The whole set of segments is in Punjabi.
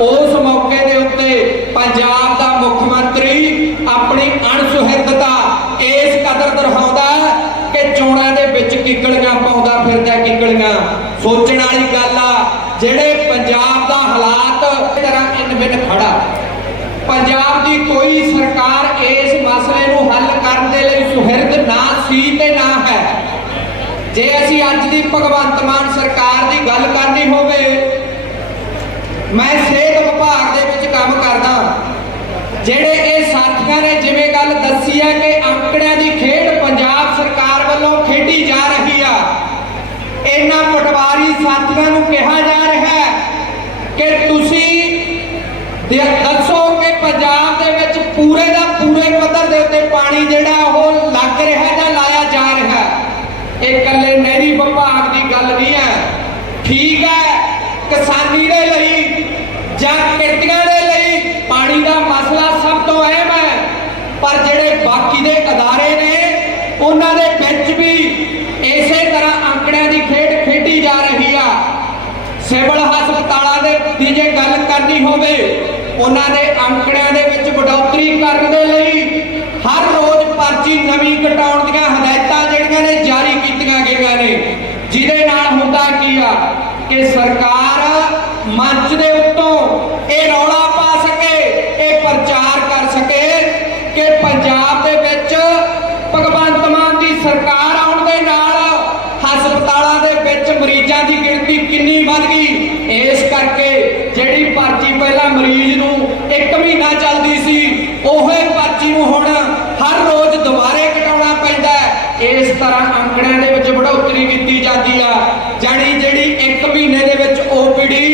ਉਸ ਮੌਕੇ ਦੇ ਉੱਤੇ ਪੰਜਾਬ ਦਾ ਮੁੱਖ ਮੰਤਰੀ ਆਪਣੀ ਅਣਸੁਹਿਰਦਤਾ ਇਸ ਕਦਰ ਦਿਖਾਉਂਦਾ ਕਿ ਚੋਣਾਂ ਦੇ ਵਿੱਚ ਕਿੱਕਲੀਆਂ ਪਾਉਂਦਾ ਫਿਰਦਾ ਕਿੱਕਲੀਆਂ। ਸੋਚਣ ਵਾਲੀ ਗੱਲ ਆ, ਜਿਹੜੇ ਪੰਜਾਬ ਦਾ ਹਾਲਾਤ ਤਰ੍ਹਾਂ ਇਨ ਬਿਨ ਖੜਾ। ਪੰਜਾਬ ਦੀ ਕੋਈ ਸਰਕਾਰ ਇਸ ਮਸਲੇ ਨੂੰ ਹੱਲ ਕਰਨ ਦੇ ਲਈ ਸੁਹਿਰਦ ਨਾ ਸੀ ਤੇ ਨਾ ਹੈ। ਜੇ ਅਸੀਂ ਅੱਜ ਦੀ ਭਗਵੰਤ ਮਾਨ ਸਰਕਾਰ ਦੀ ਗੱਲ ਕਰਨੀ ਹੋਵੇ ਮੈਂ ਸਿਹਤ ਵਿਭਾਗ ਦੇ ਵਿੱਚ ਕੰਮ ਕਰਦਾ ਜਿਹੜੇ ਇਹ ਸਾਥੀਆਂ ਨੇ ਜਿਵੇਂ ਗੱਲ ਦੱਸੀ ਹੈ ਕਿ ਅੰਕੜਿਆਂ ਦੀ ਖੇਡ ਪੰਜਾਬ ਸਰਕਾਰ ਵੱਲੋਂ ਖੇਡੀ ਜਾ ਰਹੀ ਆ, ਇਹਨਾਂ ਪਟਵਾਰੀ ਸਾਥੀਆਂ ਨੂੰ ਕਿਹਾ ਜਾ ਰਿਹਾ ਹੈ ਕਿ ਤੁਸੀਂ ਦੱਸੋ ਕਿ ਪੰਜਾਬ ਦੇ ਵਿੱਚ ਪੂਰੇ ਦਾ ਪੂਰੇ ਪੱਧਰ ਦੇ ਉੱਤੇ ਪਾਣੀ ਜਿਹੜਾ ਉਹ ਲੱਗ ਰਿਹਾ ਜਾਂ ਲਾਇਆ ਜਾ ਰਿਹਾ ਹੈ ਇਹ ਇਕੱਲੇ ਨਹਿਰੀ ਵਿਭਾਗ ਦੀ ਗੱਲ ਨਹੀਂ ਹੈ ਠੀਕ ਹੈ ਕਿਸਾਨੀ ਦੇ ਲਈ ਜਾਂ ਕਿਰਤੀਆਂ ਦੇ ਲਈ ਪਾਣੀ ਦਾ ਮਸਲਾ ਸਭ ਤੋਂ ਅਹਿਮ ਹੈ। ਪਰ ਜਿਹੜੇ ਬਾਕੀ ਦੇ ਅਦਾਰੇ ਨੇ, ਉਹਨਾਂ ਦੇ ਵਿੱਚ ਵੀ ਇਸੇ ਤਰ੍ਹਾਂ ਅੰਕੜਿਆਂ ਦੀ ਖੇਡ ਖੇਡੀ ਜਾ ਰਹੀ ਆ। ਸਿਵਲ ਹਸਪਤਾਲਾਂ ਦੇ ਦੀ ਜੇ ਗੱਲ ਕਰਨੀ ਹੋਵੇ, ਉਹਨਾਂ ਦੇ ਅੰਕੜਿਆਂ ਦੇ ਵਿੱਚ ਵਡੋਤਰੀ ਕਰਨ ਦੇ ਲਈ ਹਰ ਰੋਜ਼ ਪਰਚੀ ਨਵੀਂ ਘਟਾਉਣ ਦੀਆਂ ਹਦਾਇਤਾਂ ਜਿਹੜੀਆਂ ਨੇ, ਜਾਰੀ ਕੀਤੀਆਂ ਗਈਆਂ ਨੇ। ਜਿਹਦੇ ਨਾਲ ਹੁੰਦਾ ਕੀ ਆ ਕਿ ਸਰਕਾਰ ਮੰਚ ਦੇ ਉੱਤੋਂ ਇਹ ਰੌਲਾ ਪਾ ਸਕੇ ਇਹ ਪ੍ਰਚਾਰ ਕਰ ਸਕੇ ਕਿ ਪੰਜਾਬ ਦੇ ਵਿੱਚ ਭਗਵੰਤ ਮਾਨ ਦੀ ਸਰਕਾਰ ਆਉਣ ਦੇ ਨਾਲ ਹਸਪਤਾਲਾਂ ਦੇ ਵਿੱਚ ਮਰੀਜ਼ਾਂ ਦੀ ਗਿਣਤੀ ਕਿੰਨੀ ਵੱਧ ਗਈ, ਇਸ ਕਰਕੇ ਜਿਹੜੀ ਪਰਚੀ ਪਹਿਲਾਂ ਮਰੀਜ਼ ਨੂੰ 1 ਮਹੀਨਾ ਚੱਲਦੀ ਸੀ, ਉਹੇ ਪਰਚੀ ਨੂੰ ਹੁਣ ਹਰ ਰੋਜ਼ ਦੁਬਾਰੇ ਕਟਾਉਣਾ ਪੈਂਦਾ ਇਸ ਤਰ੍ਹਾਂ ਅੰਕੜਿਆਂ ਦੇ ਵਿੱਚ ਬੜੋਤਰੀ ਕੀਤੀ ਜਾਂਦੀ ਆ। ਜਾਣੀ ਜਿਹੜੀ 1 ਮਹੀਨੇ ਦੇ ਵਿੱਚ ਓਪੀਡੀ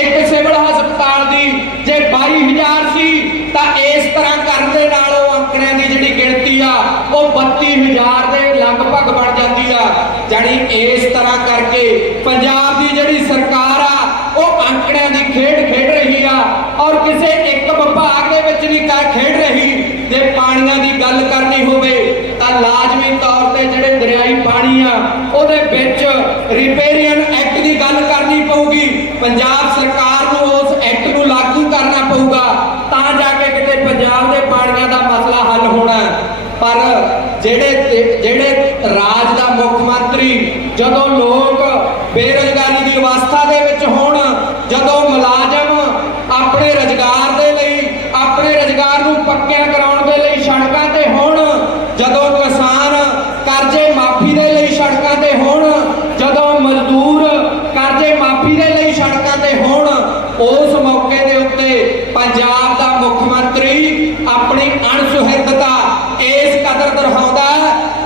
ਇੱਕ ਸਿਵਲ ਹਸਪਤਾਲ ਦੀ ਜੇ 22000 ਸੀ, ਤਾਂ ਇਸ ਤਰ੍ਹਾਂ ਕਰਨ ਦੇ ਨਾਲ ਉਹ ਅੰਕੜਿਆਂ ਦੀ ਜਿਹੜੀ ਗਿਣਤੀ ਆ, ਉਹ 32000 ਦੇ ਲਗਭਗ ਬਣ ਜਾਂਦੀ ਆ ਜਾਣੀ ਇਸ ਤਰ੍ਹਾਂ ਕਰਕੇ ਪੰਜਾਬ ਦੀ ਜਿਹੜੀ ਸਰਕਾਰ ਆ, ਉਹ ਅੰਕੜਿਆਂ ਦੀ ਖੇਡ ਖੇਡ ਰਹੀ ਆ ਔਰ ਕਿਸੇ ਇੱਕ ਵਿਭਾਗ ਦੇ ਵਿੱਚ ਨਹੀਂ ਕਰ ਖੇਡ ਰਹੀ ਜੇ ਪਾਣੀਆਂ ਦੀ ਗੱਲ ਕਰਨੀ ਹੋਵੇ, ਤਾਂ ਲਾਜ਼ਮੀ ਤੌਰ ਤੇ ਜਿਹੜੇ ਦਰਿਆਈ ਪਾਣੀ ਆ, ਉਹਦੇ ਵਿੱਚ ਰਿਪੇਰੀਅਨ ਐਕਟ ਦੀ ਗੱਲ ਕਰਨੀ ਪਊਗੀ। ਪੰਜਾਬ ਸਰਕਾਰ ਨੂੰ ਉਸ ਐਕਟ ਨੂੰ ਲਾਗੂ ਕਰਨਾ ਪਊਗਾ, ਤਾਂ ਜਾ ਕੇ ਕਿਤੇ ਪੰਜਾਬ ਦੇ ਪਾਣੀਆਂ ਦਾ ਮਸਲਾ ਹੱਲ ਹੋਣਾ। ਪਰ ਜਿਹੜੇ ਜਿਹੜੇ ਰਾਜ ਦਾ ਮੁੱਖ ਮੰਤਰੀ ਜਦੋਂ ਲੋਕ ਬੇਰੁਜ਼ਗਾਰੀ ਦੀ ਅਵਸਥਾ ਦੇ ਵਿੱਚ ਹੋਣ, ਜਦੋਂ ਮੁਲਾਜ਼ਮ ਆਪਣੇ ਰੁਜ਼ਗਾਰ ਦੇ ਲਈ, ਆਪਣੇ ਰੁਜ਼ਗਾਰ ਨੂੰ ਪੱਕਿਆ ਕਰਾਉਣ ਦੇ ਲਈ ਸੜਕਾਂ ਤੇ ਹੋਣ, ਜਦੋਂ ਕਿਸਾਨ ਕਰਜ਼ੇ ਮਾਫੀ ਦੇ ਲਈ ਸੜਕਾਂ ਤੇ ਹੋਣ, ਜਦੋਂ ਮਜ਼ਦੂਰ ਕਰਜ਼ੇ ਮਾਫੀ ਦੇ ਲਈ ਸੜਕਾਂ ਤੇ ਹੋਣ, ਉਸ ਮੌਕੇ ਦੇ ਉੱਤੇ ਪੰਜਾਬ ਦਾ ਮੁੱਖ ਮੰਤਰੀ ਆਪਣੀ ਅਣਸੁਹਿਰਦਤਾ ਇਸ ਕਦਰ ਦਿਖਾਉਂਦਾ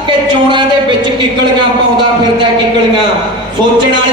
ਕਿ ਚੋਣਾਂ ਦੇ ਵਿੱਚ ਕਿੱਕਲੀਆਂ ਪਾਉਂਦਾ ਫਿਰਦਾ ਕਿੱਕਲੀਆਂ ਸੋਚਣਾ